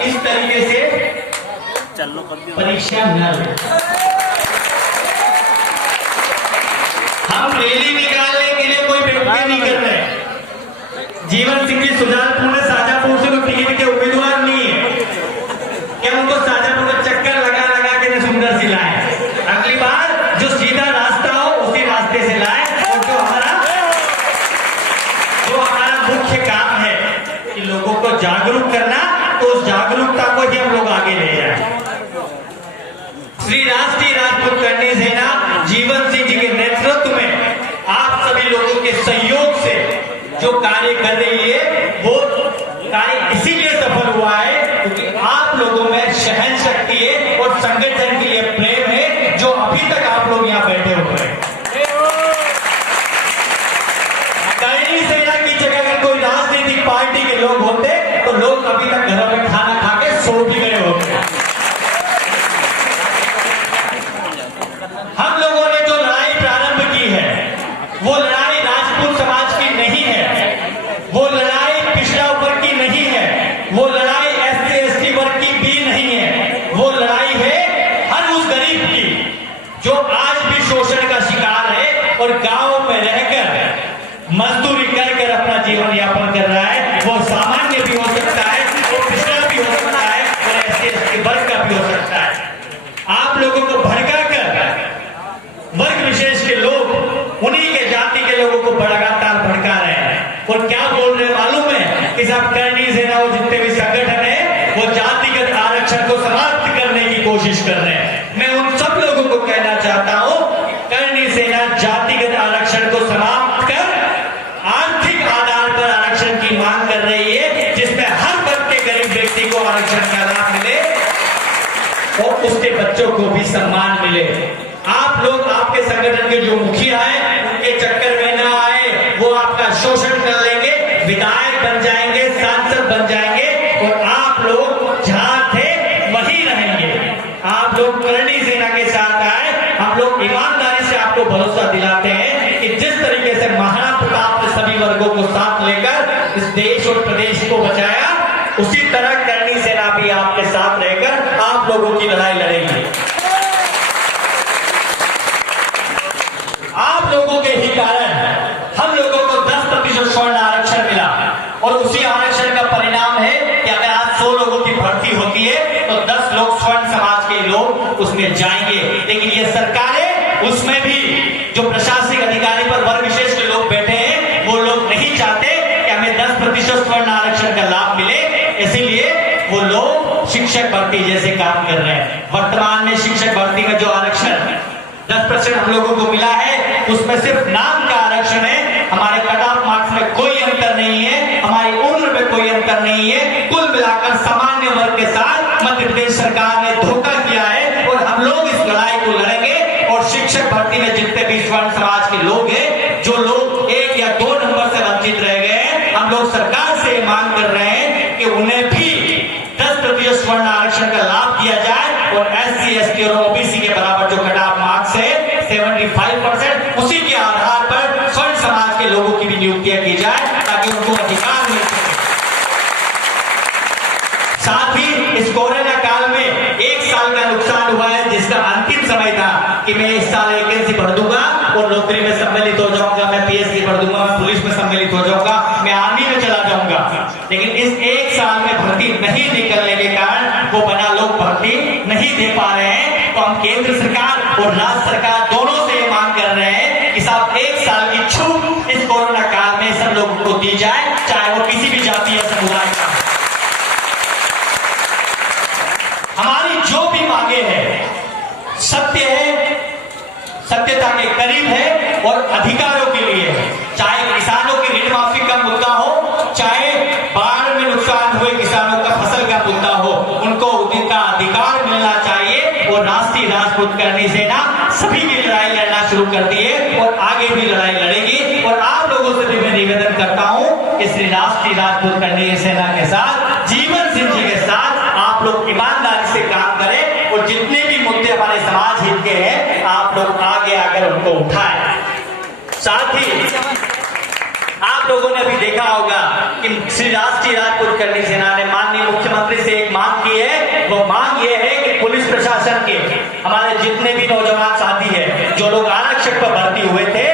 इस तरीके से परीक्षा न ले। हम रैली निकालने के लिए कोई बेवकूफी नहीं कर रहे। जीवन सिंह जी सुजानपुर में शाजापुर से टिकट के उम्मीदवार नहीं है क्या उनको शाजापुर का चक्कर लगा लगा के सुंदर से लाए। अगली बार जो सीधा रास्ता हो उसी रास्ते से लाए। और जो हमारा मुख्य काम है कि लोगों को जागरूक करना, तो उस जागरूकता को ही हम लोग आगे ले जाए। श्री राष्ट्रीय राजपूत करणी सेना जीवन सिंह जी के नेतृत्व में आप सभी लोगों के सहयोग से जो कार्य कर रही है, वो कार्य इसीलिए सफल हुआ है क्योंकि आप लोगों में सहन शक्ति है और संगठन के लिए प्रेम है, जो अभी तक आप लोग यहाँ बैठे हुए हैं। करणी सेना की जगह अगर कोई राजनीतिक पार्टी के लोग होते तो लोग अभी तक घरों में खाना खा के सो भी गए होते। हम लोगों ने जो लड़ाई प्रारंभ की है वो लड़ाई राजपूत समाज की नहीं है, वो लड़ाई पिछड़ा वर्ग की नहीं है, वो लड़ाई एससी एसटी वर्ग की भी नहीं है, वो लड़ाई है हर उस गरीब की जो आज भी शोषण का शिकार है और गांव में रहकर मजदूरी कर कर अपना जीवन यापन कर रहा है। वो सामान्य भी हो सकता है, वो पिछड़ा भी हो सकता है और एससी एसटी वर्ग का भी हो सकता है। आप लोगों को भड़का कर वर्ग विशेष के लोग उन्हीं के जाति के लोगों को लगातार भड़का रहे हैं और क्या बोल रहे मालूम है कि साहब करणी सेना वो जितने भी संगठन है वो जातिगत आरक्षण को समाप्त करने की कोशिश कर रहे हैं। मैं उन सब लोगों को कहना चाहता हूं करणी सेना जातिगत आरक्षण को समाप्त कर आर्थिक आधार पर आरक्षण की मांग कर रही है, जिसमें हर वर्ग के गरीब व्यक्ति को आरक्षण का लाभ मिले और उसके बच्चों को भी सम्मान मिले। आप लोग आपके संगठन के जो मुखिया हैं उनके चक्कर में ना आए, वो आपका शोषण कर लेंगे, विधायक बन जाएंगे, सांसद बन जाएंगे और आप लोग जहां थे वहीं रहेंगे। आप लोग करणी सेना के साथ आए। हम लोग ईमानदारी से आपको भरोसा दिलाते हैं कि जिस तरीके से महाराणा प्रताप ने सभी वर्गों को साथ लेकर इस देश और प्रदेश को बचाया, उसी तरह करणी सेना भी आपके साथ रहकर आप लोगों की लड़ाई लड़ेगी। आप लोगों के ही कारण हम लोगों को 10% स्वर्ण आरक्षण मिला और उसी आरक्षण का परिणाम है कि अगर आज 100 लोगों की भर्ती होती है तो 10 लोग स्वर्ण समाज के लोग उसमें जाएंगे। लेकिन ये सरकारें उसमें भी जो प्रशासनिक अधिकारी पर वर्ग विशेष के लोग बैठे हैं वो लोग नहीं चाहते कि हमें 10% स्वर्ण आरक्षण का लाभ मिले, इसीलिए वो लोग शिक्षक भर्ती जैसे काम कर रहे हैं। वर्तमान में शिक्षक भर्ती का जो आरक्षण 10% हम लोगों को मिला है उसमें सिर्फ नाम का आरक्षण है। हमारे कट ऑफ मार्क्स में कोई अंतर नहीं है, हमारी उम्र में कोई अंतर नहीं है। कुल मिलाकर सामान्य वर्ग के साथ मध्य प्रदेश सरकार ने धोखा किया है और हम लोग इस लड़ाई को लड़ेंगे। और शिक्षक भर्ती में जितने भी स्वर्ण समाज के लोग हैं, जो लोग 1 या 2 नंबर से वंचित रह गए हैं, हम लोग सरकार से मांग कर रहे हैं कि उन्हें भी 10% स्वर्ण आरक्षण का लाभ दिया जाए और एससी एसटी और ओबीसी के बराबर जो कट ऑफ मार्क्स है 75%, उसी के आधार पर स्वर्ण समाज के लोगों की भी नियुक्तियां की जाए ताकि उनको अधिकार मिल सके। साथ ही इस कोरोना काल में 1 साल का नुकसान हुआ है, जिसका अंतिम समय था कि मैं इस साल वैकेंसी भर दूंगा और नौकरी में सम्मिलित हो जाऊंगा, मैं पीएचडी भर दूंगा, मैं पुलिस में सम्मिलित हो जाऊंगा, मैं आर्मी में चला जाऊंगा। लेकिन इस 1 साल में भर्ती नहीं निकलने के कारण वो बना लोग भर्ती नहीं दे पा रहे हैं। तो हम केंद्र सरकार और राज्य सरकार दोनों से मांग कर रहे हैं कि साहब 1 साल की छूट इस कोरोना काल में सब लोगों को दी जाए, चाहे वो किसी भी जाति या समुदाय का। हमारी जो भी मांगे हैं सत्य है, सत्यता के करीब है और अधिकारों के लिए है। चाहे किसानों की ऋण माफी का मुद्दा हो, चाहे बाढ़ में नुकसान हुए किसानों का फसल का मुद्दा हो, उनको उनका अधिकार मिलना चाहिए। और राष्ट्रीय राजपूत करणी सेना सभी की लड़ाई लड़ना शुरू कर दी है और आगे भी लड़ाई लड़ेगी। और आप लोगों से भी मैं निवेदन करता हूं कि श्री राष्ट्रीय राजपूत करणी सेना के साथ, जीवन सिंह जी के साथ आप लोग ईमानदारी से काम करें और जितने भी मुद्दे हमारे समाज हित के हैं आप लोग आगे आकर उनको उठाएं। साथ ही आप लोगों ने भी देखा होगा कि लेकिन श्री राष्ट्रीय राजपूत करनी सेना ने माननीय मुख्यमंत्री से एक मांग की है। वो मांग ये है कि पुलिस प्रशासन के हमारे जितने भी नौजवान साथी है, जो लोग आरक्षक पर भर्ती हुए थे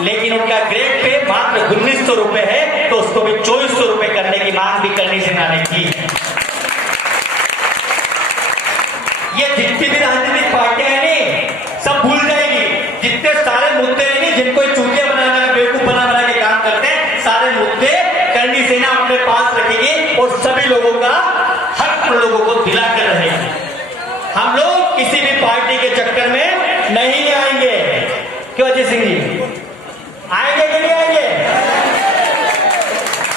लेकिन उनका ग्रेड पे मात्र 1900 रुपए है, तो उसको भी 2400 रुपए करने की मांग भी करनी सेना ने की है। ये जितनी भी राजनीतिक पार्टियां हैं नहीं, सब भूल जाएगी। जितने सारे मुद्दे हैं नहीं, जिनको चूतिया बनाना, बेवकूफ बना के काम करते हैं, सारे मुद्दे करनी सेना अपने पास रखेगी और सभी लोगों का हक लोगों को दिला कर रहेगी। हम लोग किसी भी पार्टी के चक्कर में नहीं आएंगे। क्यों अजय सिंह जी, आएंगे कि नहीं आएंगे?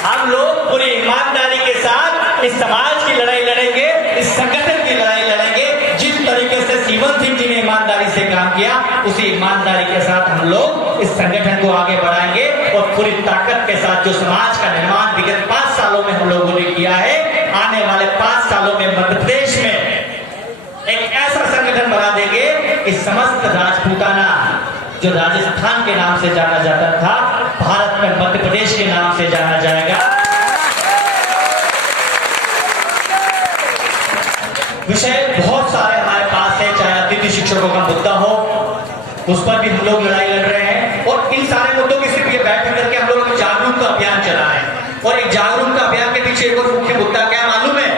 हम लोग पूरी ईमानदारी के साथ इस समाज की लड़ाई लड़ेंगे, इस संगठन की लड़ाई लड़ेंगे। जिस तरीके से सीवन सिंह जी ने ईमानदारी से काम किया, उसी ईमानदारी के साथ हम लोग इस संगठन को आगे बढ़ाएंगे और पूरी ताकत के साथ जो समाज का निर्माण विगत 5 सालों में हम लोगों ने किया है, आने वाले 5 सालों में मध्य प्रदेश में एक ऐसा संगठन बना देंगे कि समस्त राजपूताना जो राजस्थान के नाम से जाना जाता था, भारत में मध्य प्रदेश के नाम से जाना जाएगा। विषय बहुत सारे हमारे पास है, चाहे अतिथि शिक्षकों का मुद्दा हो, उस पर भी हम लोग लड़ाई लड़ रहे हैं। और इन सारे मुद्दों की सिर्फ ये बैठक करके हम लोग जागरूकता अभियान चला रहे हैं। और एक जागरूकता अभियान के पीछे एक और मुख्य मुद्दा क्या मालूम है?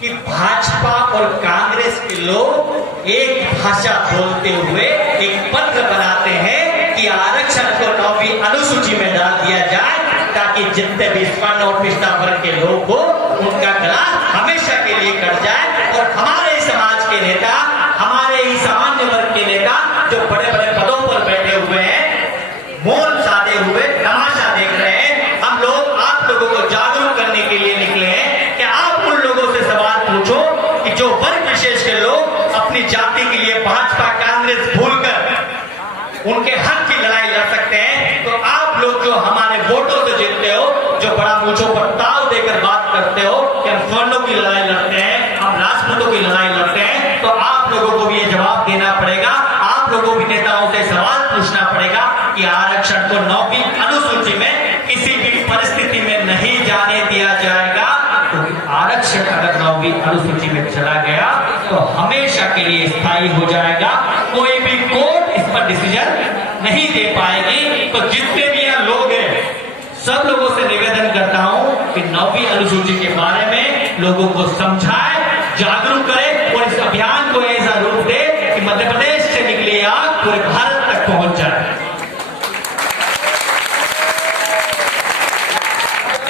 कि भाजपा और कांग्रेस के लोग एक भाषा बोलते हुए एक पत्र बनाते हैं कि आरक्षण को 9वीं अनुसूची में डाल दिया जाए, ताकि जितने भी स्वर्ण और पिछड़ा वर्ग के लोग हो, उनका गला हमेशा के लिए कट जाए। और हमारे समाज के नेता, हमारे ही सामान्य वर्ग के नेता जो बड़े बड़े पदों पर बैठे हुए हैं, मौन साधे हुए तमाशा देख रहे हैं। हम लोग आप लोगों को जागरूक करने के लिए निकले हैं कि आप उन लोगों से सवाल पूछो कि जो वर्ग विशेष के लोग अपनी जाति के लिए भाजपा कांग्रेस भूलकर उनके हक की लड़ाई लड़ सकते हैं, तो आप लोग जो हमारे वोटों से जीतते हो, जो बड़ा मुझों पर ताव देकर बात करते हो कि हम स्वर्णों की लड़ाई लड़ते हैं, हम राजपूतों की लड़ाई लड़ते हैं, तो आप लोगों को भी ये जवाब देना पड़ेगा। आप लोगों भी नेताओं से सवाल पूछना पड़ेगा कि आरक्षण को 9वीं अनुसूची में किसी भी परिस्थिति में नहीं जाने दिया जाएगा। तो आरक्षण अगर 9वीं अनुसूची में चला गया तो हमेशा के लिए स्थायी हो जाएगा। कोई भी कोर्ट इस पर डिसीजन नहीं दे पाएगी। तो जितने भी यहाँ लोग हैं, सब लोगों से निवेदन करता हूं कि 9वीं अनुसूची के बारे में लोगों को समझाए, जागरूक करे और इस अभियान को ऐसा रूप दे कि मध्य प्रदेश से निकली आग पूरे भारत तक पहुंच जाए।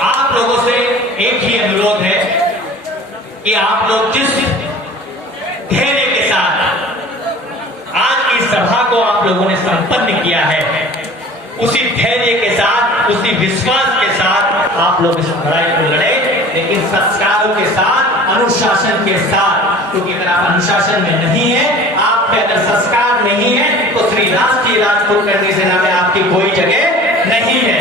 आप लोगों से एक ही अनुरोध है कि आप लोग जिस धैर्य के साथ आज की सभा को आप लोगों ने संपन्न किया है, उसी धैर्य के साथ, उसी विश्वास के साथ आप लोग इस लड़ाई को लड़े, लेकिन संस्कारों के साथ, अनुशासन के साथ। क्योंकि अगर आप अनुशासन में नहीं है, आप पे अगर संस्कार नहीं है, तो श्री राष्ट्रीय राजपूत करनी सेना में आपकी कोई जगह नहीं है।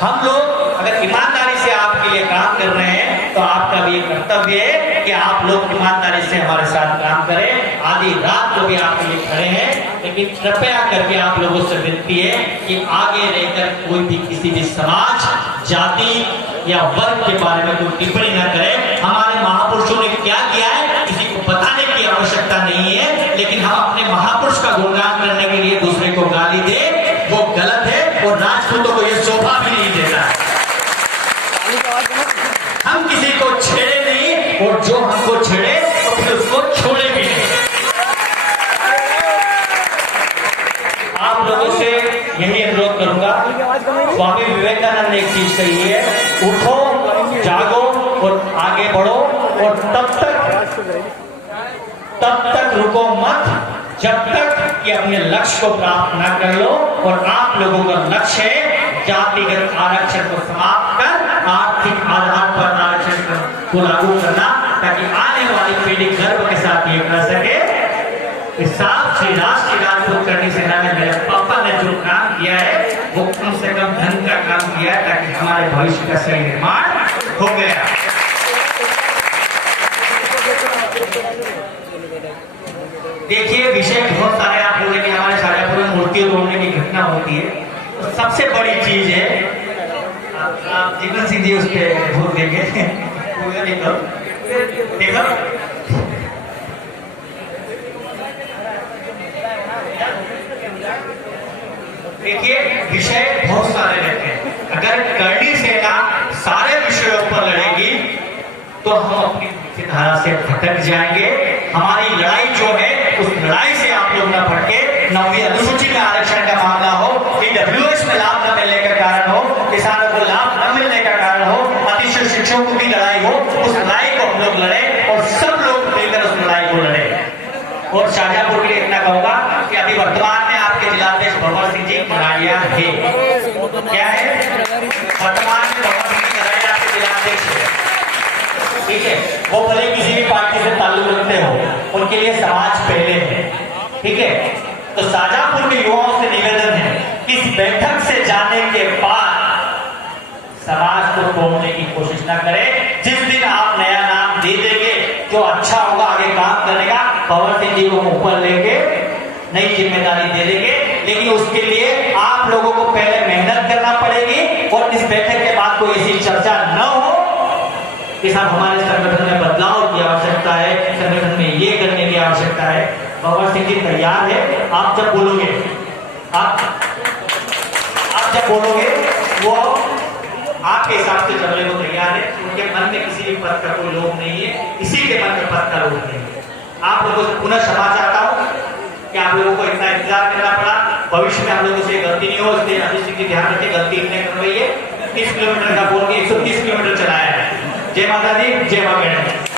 हम लोग अगर ईमानदारी से आपके लिए काम कर रहे हैं, तो आपका भी कर्तव्य है कि आप लोग ईमानदारी से हमारे साथ काम करें। आधी रात को भी आपके लिए खड़े हैं, लेकिन कृपया करके आप लोगों से विनती है कि आगे रहकर कोई भी किसी भी समाज, जाति या वर्ग के बारे में कोई टिप्पणी न करे। हमारे महापुरुषों ने क्या किया है किसी को बताने की आवश्यकता नहीं है, लेकिन हम अपने महापुरुष का गुणगान करने के लिए दूसरे को गाली दे, वो गलत है और राजपूतों को यह शोभा भी नहीं देता है। हम किसी को छेड़े नहीं और जो हमको छेड़े तो फिर उसको छोड़े भी नहीं। आप लोगों से यही अनुरोध करूंगा, स्वामी विवेकानंद ने एक चीज कही है, उठो, जागो और आगे बढ़ो, और तब तक रुको मत जब तक कि अपने लक्ष्य को प्राप्त न कर लो। और आप लोगों का लक्ष्य है जातिगत आरक्षण को समाप्त कर आर्थिक आधार पर आरक्षण को लागू करना, ताकि आने वाली पीढ़ी गर्व के साथ ये कह सके कि साफ श्री राष्ट्रीय राजपूत करनी सेना में मेरे पापा ने जो काम किया है वो कम से कम धन का काम किया है, ताकि हमारे भविष्य का सही निर्माण हो गया। देखिए, विषय बहुत सारे आप बोले कि हमारे शाजापुर में मूर्तियों तोड़ने की घटना होती है, तो सबसे बड़ी चीज है, आप जीवन सिंह जी उस पर भूल देंगे। देखो देखो, देखिए विषय बहुत सारे रहते हैं। अगर करणी सेना सारे विषयों पर लड़ेगी तो हम अपनी धारा से भटक जाएंगे। हमारी लड़ाई जो है उस लड़ाई से आप लोग न भटके। 9वीं अनुसूची में आरक्षण का मामला हो, ईडब्ल्यूएस में लाभ न मिलने का कारण हो, किसानों को लाभ न मिलने का कारण हो, अतिशय शिक्षकों की लड़ाई हो, उस लड़ाई को हम लोग लड़े और सब लोग मिलकर उस लड़ाई को लड़े। और शाहजहांपुर के लिए इतना कहूंगा कि अभी वर्तमान में आपके जिलाध्यक्ष भंवर सिंह जी कनाड़िया है। क्या है? वर्तमान में भंवर सिंह जी कनाड़िया आपके जिलाध्यक्ष है, ठीक है। वो भले किसी भी पार्टी से ताल्लुक रखते हो, उनके लिए समाज पहले है, ठीक है। तो शाहजहांपुर के युवाओं से निवेदन है, इस बैठक से जाने के बाद समाज को तोड़ने की कोशिश ना करें। जिस दिन आप नया नाम दे देंगे जो अच्छा होगा आगे काम करने का, भंवर सिंह जी को ऊपर लेके नई जिम्मेदारी दे देंगे। लेकिन उसके लिए आप लोगों को पहले मेहनत करना पड़ेगी और इस बैठक के बाद कोई ऐसी चर्चा न हो कि साहब हमारे संगठन में बदलाव की आवश्यकता है, संगठन में ये करने की आवश्यकता है। भंवर सिंह जी तैयार है। आप जब बोलोगे, आप जब बोलोगे वो आपके हिसाब से चलने को तैयार है। उनके मन में किसी भी पद का कोई लोभ नहीं है, किसी के मन में पद का लोभ नहीं है। आप लोगों से पुनः क्षमा चाहता हूँ कि आप लोगों को इतना इंतजार करना पड़ा। भविष्य में आप लोगों से गलती नहीं हो, इसलिए अभी सिंह जी ध्यान रखें, गलती इतने कर रही है। 30 किलोमीटर का बोल के 130 किलोमीटर चलाया है। जय माता दी, जय मां मैडम।